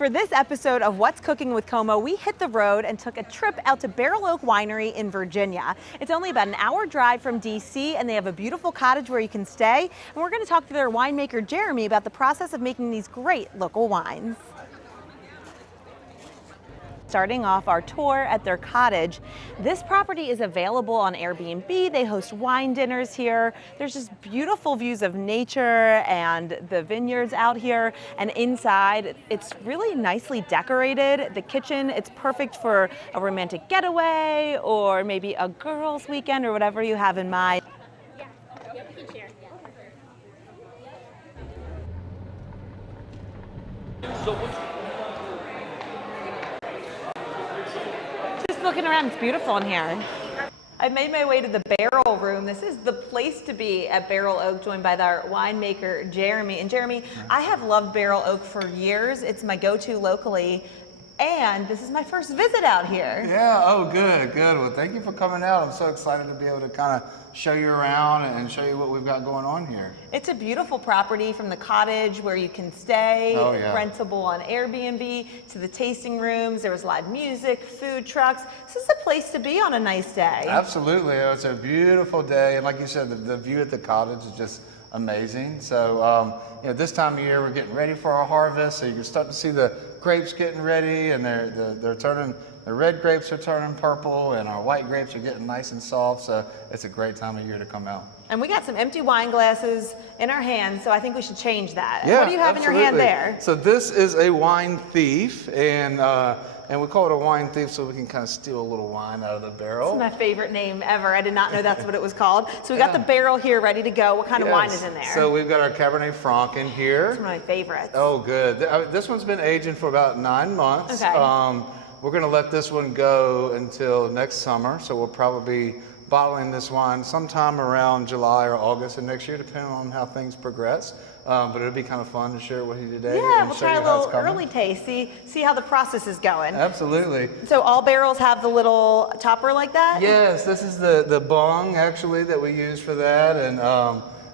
For this episode of What's Cooking with Como, we hit the road and took a trip out to Barrel Oak Winery in Virginia. It's only about an hour drive from DC, and they have a beautiful cottage where you can stay. And we're going to talk to their winemaker Jeremy about the process of making these great local wines. Starting off our tour at their cottage. This property is available on Airbnb. They host wine dinners here. There's just beautiful views of nature and the vineyards out here. And inside, it's really nicely decorated. The kitchen, it's perfect for a romantic getaway or maybe a girls' weekend or whatever you have in mind. Yeah, we can share. Looking around, it's beautiful in here. I've made my way to the barrel room. This is the place to be at Barrel Oak, joined by our winemaker, Jeremy. And Jeremy, I have loved Barrel Oak for years. It's my go-to locally. And this is my first visit out here. Yeah, oh good. Well, thank you for coming out. I'm so excited to be able to kind of show you around and show you what we've got going on here. It's a beautiful property, from the cottage where you can stay, rentable on Airbnb, to the tasting rooms. There was live music, food trucks. This is a place to be on a nice day. Absolutely, it's a beautiful day. And like you said, the view at the cottage is just amazing. So, this time of year we're getting ready for our harvest. So you can start to see the grapes getting ready, and they're turning. The red grapes are turning purple, and our white grapes are getting nice and soft. So it's a great time of year to come out. And we got some empty wine glasses in our hands, so I think we should change that. Yeah, what do you have in your hand there? So this is a wine thief, and we call it a wine thief so we can kind of steal a little wine out of the barrel. It's my favorite name ever. I did not know that's what it was called. So we got the barrel here ready to go. What kind of wine is in there? So we've got our Cabernet Franc in here. It's one of my favorites. Oh, good. This one's been aging for about 9 months. Okay. We're going to let this one go until next summer, so we'll probably be bottling this wine sometime around July or August of next year, depending on how things progress. But it'll be kind of fun to share with you today. Yeah, and we'll show try you a how it's little coming. early taste, see how the process is going. Absolutely. So all barrels have the little topper like that? Yes, this is the bung actually that we use for that,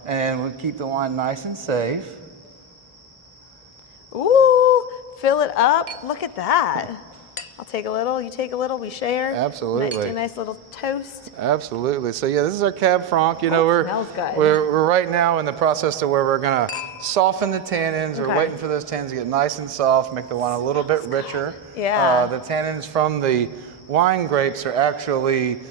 and we keep the wine nice and safe. Ooh, fill it up. Look at that. I'll take a little, you take a little, we share. Absolutely. Do a nice little toast. Absolutely. So yeah, this is our Cab Franc. It smells good. We're right now in the process to where we're gonna soften the tannins. We're waiting for those tannins to get nice and soft, make the wine a little bit richer. Yeah. The tannins from the wine grapes are actually,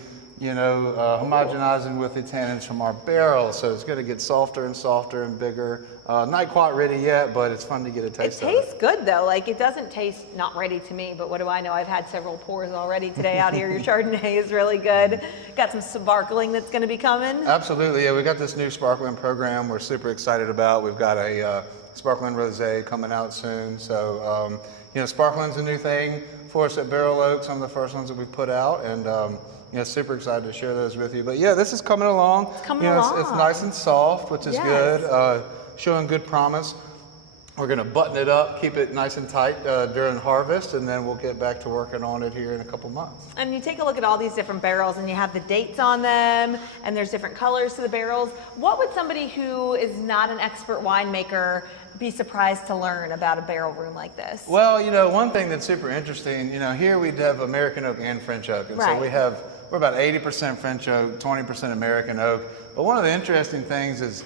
homogenizing with the tannins from our barrel, so it's going to get softer and softer and bigger. Not quite ready yet, but it's fun to get a taste of it. It tastes good though. Like, it doesn't taste not ready to me, but what do I know? I've had several pours already today out here. Your Chardonnay is really good. Got some sparkling that's going to be coming. Absolutely, yeah. We got this new sparkling program we're super excited about. We've got a sparkling rosé coming out soon. So, sparkling's a new thing for us at Barrel Oak. Some of the first ones that we put out, and super excited to share those with you. But yeah, this is coming along. It's coming along. It's nice and soft, which is good. Showing good promise. We're going to button it up, keep it nice and tight during harvest, and then we'll get back to working on it here in a couple months. And you take a look at all these different barrels, and you have the dates on them, and there's different colors to the barrels. What would somebody who is not an expert winemaker be surprised to learn about a barrel room like this? Well, one thing that's super interesting, here we have American oak and French oak, and so we're about 80% French oak, 20% American oak. But one of the interesting things is,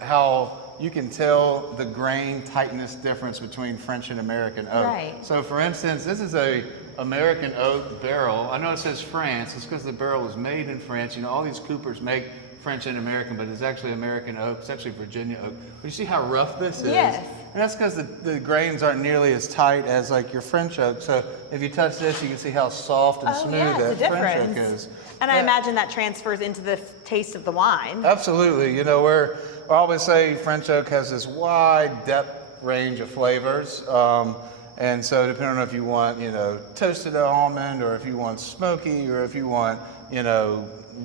how you can tell the grain tightness difference between French and American oak. Right. So for instance, this is a American oak barrel. I know it says France, it's because the barrel was made in France. All these coopers make French and American, but it's actually American oak. It's actually Virginia oak. But you see how rough this is? Yes. And that's because the grains aren't nearly as tight as like your French oak. So if you touch this, you can see how soft and smooth that French oak is. And I imagine that transfers into the taste of the wine. Absolutely. I always say French oak has this wide depth range of flavors. And so depending on if you want, toasted almond, or if you want smoky, or if you want,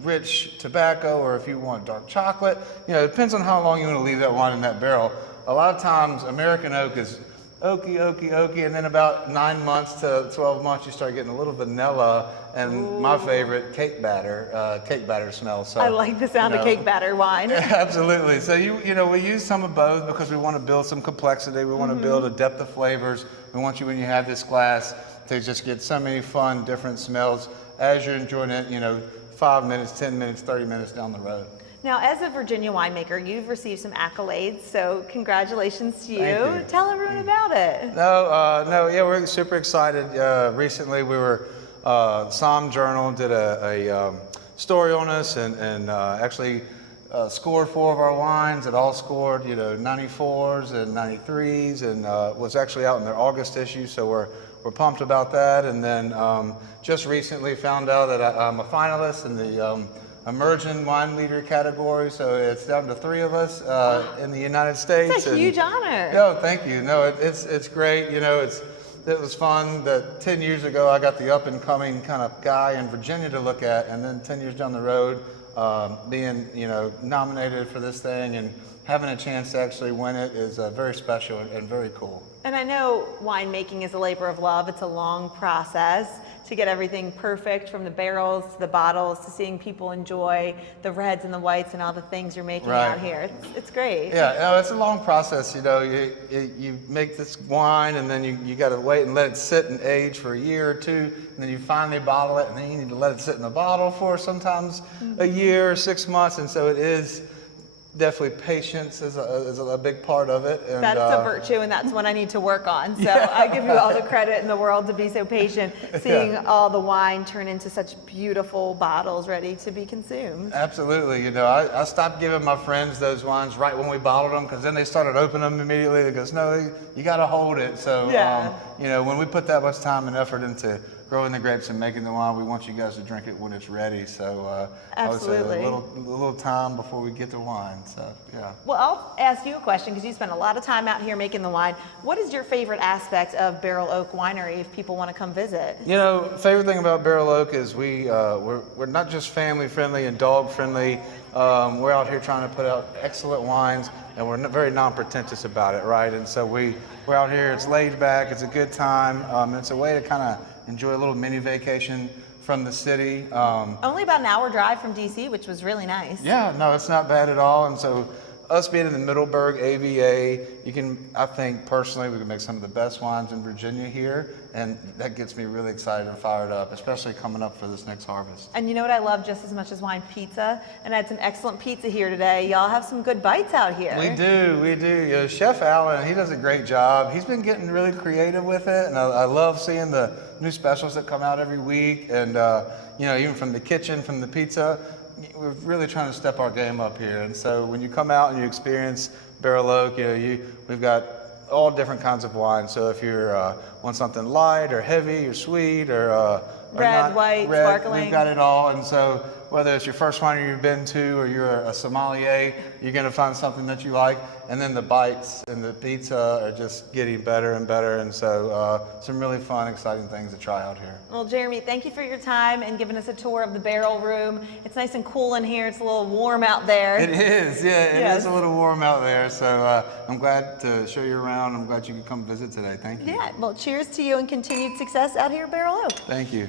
rich tobacco, or if you want dark chocolate, it depends on how long you want to leave that wine in that barrel. A lot of times American oak is oaky, and then about 9 months to 12 months, you start getting a little vanilla, and my favorite, cake batter smell. So I like the sound of cake batter wine. Absolutely. So we use some of both because we want to build some complexity. We want to build a depth of flavors. We want you, when you have this glass, to just get so many fun, different smells as you're enjoying it. 5 minutes, 10 minutes, 30 minutes down the road. Now, as a Virginia winemaker, you've received some accolades, so congratulations to you. Thank you. Tell everyone about it. Yeah, we're super excited. Recently, we were, Somm Journal did a story on us and actually scored 4 of our wines. It all scored, 94s and 93s, and was actually out in their August issue, so we're pumped about that. And then just recently found out that I'm a finalist in the Emerging Wine Leader category, so it's down to 3 of us in the United States. It's a huge honor. No, thank you. No, it's great. It was fun that 10 years ago I got the up and coming kind of guy in Virginia to look at, and then 10 years down the road, being nominated for this thing and having a chance to actually win it is very special and very cool. And I know winemaking is a labor of love. It's a long process to get everything perfect, from the barrels to the bottles to seeing people enjoy the reds and the whites and all the things you're making out here. It's great. Yeah, no, it's a long process. You make this wine, and then you got to wait and let it sit and age for a year or 2, and then you finally bottle it, and then you need to let it sit in the bottle for sometimes a year or 6 months. And so it is definitely, patience is a big part of it. And that's a virtue, and that's one I need to work on. So I give you all the credit in the world to be so patient, seeing all the wine turn into such beautiful bottles ready to be consumed. Absolutely. I stopped giving my friends those wines right when we bottled them, because then they started opening them immediately. They goes, no, you got to hold it. So, when we put that much time and effort into growing the grapes and making the wine, we want you guys to drink it when it's ready. So I would say a little time before we get the wine. So yeah. Well, I'll ask you a question, because you spend a lot of time out here making the wine. What is your favorite aspect of Barrel Oak Winery if people want to come visit? Favorite thing about Barrel Oak is we're not just family friendly and dog friendly. We're out here trying to put out excellent wines, and we're very non-pretentious about it, right? And so we're out here. It's laid back. It's a good time. It's a way to kind of enjoy a little mini vacation from the city. Only about an hour drive from DC, which was really nice. Yeah, no, it's not bad at all. And so us being in the Middleburg AVA, I think personally, we can make some of the best wines in Virginia here. And that gets me really excited and fired up, especially coming up for this next harvest. And you know what I love just as much as wine? Pizza. And I had some excellent pizza here today. Y'all have some good bites out here. We do. Chef Alan, he does a great job. He's been getting really creative with it. And I love seeing the new specials that come out every week. And, even from the kitchen, from the pizza, we're really trying to step our game up here. And so when you come out and you experience Barrel Oak, we've got all different kinds of wine. So if you want something light or heavy or sweet or red, white, sparkling, we've got it all. And so whether it's your first winery you've been to or you're a sommelier, you're going to find something that you like. And then the bites and the pizza are just getting better and better. And so some really fun, exciting things to try out here. Well, Jeremy, thank you for your time and giving us a tour of the barrel room. It's nice and cool in here. It's a little warm out there. It is, yeah. It is a little warm out there. So I'm glad to show you around. I'm glad you could come visit today. Thank you. Yeah, well, cheers to you and continued success out here at Barrel Oak. Thank you.